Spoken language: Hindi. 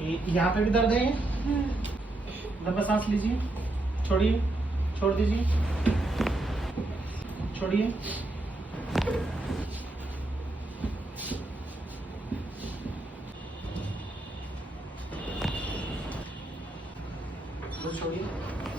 यहाँ पे भी दर्द है? लंबा सांस लीजिए, छोड़िए, छोड़ दीजिए, छोड़िए। छोड़िए।